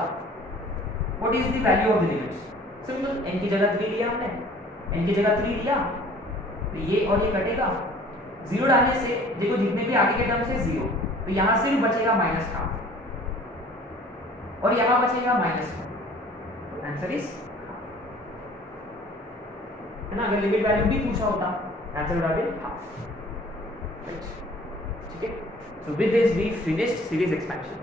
what is the value of the limits? Simple, n की जगह 3 लिया हमने, n की जगह 3 लिया, तो ये और ये कटेगा। 0 डालने से देखो जितने भी आगे के टर्म से 0, तो यहाँ सिर्फ बचेगा -1/2 और यहाँ बचेगा -1, तो आंसर इज, है ना। अगर लिमिट वैल्यू भी पूछा होता, answer would have been half, right? ठीक है। So with this we finished series expansion.